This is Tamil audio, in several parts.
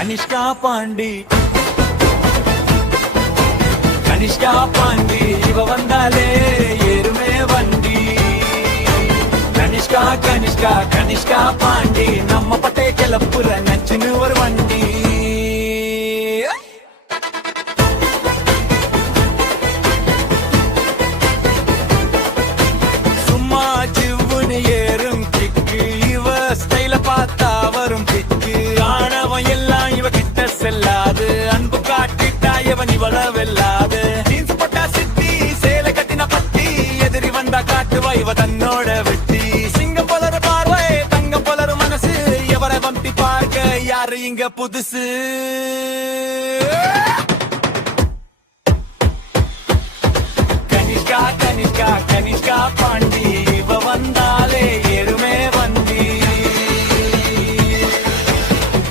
கனிஷ்கா பாண்டி கனிஷ்கா பாண்டி இவ வந்தாலே ஏறுமே வண்டி கனிஷ்கா கனிஷ்கா கனிஷ்கா பாண்டி நம்ம பட்டே கிளப்புற நச்சுன்னு ஒரு வண்டி சும்மா ஜிவ்வுன்னு ஏறும் கிக்கு இவ ஸ்டைல பார்த்தா வரும் கிக்கு ஆனவன் எல்லாம் இவ கிட்ட செல்லாது அன்பு காட்டிட்டா இவன் இவள வெல்லாது ஜீன்ஸ் போட்டா சித்தி சேலை கட்டின பத்தி எதிரி வந்தா காட்டுவா இவ தன்னோட வெட்டி சிங்கம் போலரு பார்வை தங்கம் போலரு மனசு எவரை வம்பி பார்க்க யாரு இங்க புதுசு கனிஷ்கா கனிஷ்கா கனிஷ்கா பாண்டி இவ வந்தாலே ஏறுமே வண்டி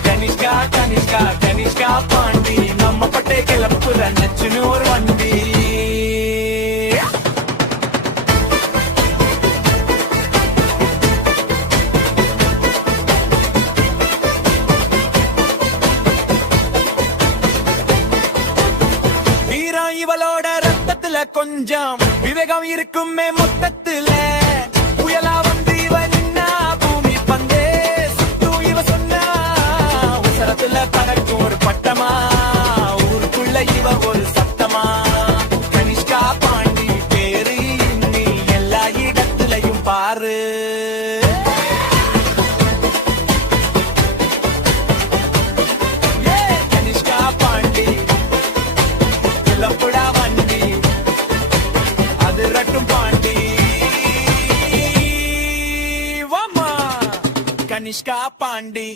கனிஷ்கா கனிஷ்கா கனிஷ்கா பாண்டி நம்ம பட்டே கிளப்புற நச்சுன்னு ஒரு வண்டி வீரம் இவளோட ரத்தத்துல கொஞ்சம் விவேகம் இருக்குமே மொத்தத்துல புயலா வந்து இவ நின்னா பூமி பந்தே சுத்தும் இவ சொன்னா உசரத்துல பறக்கும் ஒரு பட்டமா ஊருக்குள்ள இவ ஒரு சத்தமா கனிஷ்கா பாண்டி பேரு இன்னி எல்லா இடத்துலயும் பாரு கனிஷ்கா பாண்டி கிளப்புடா வண்டி அது ரட்டும் பாண்டி வாமா கனிஷ்கா பாண்டி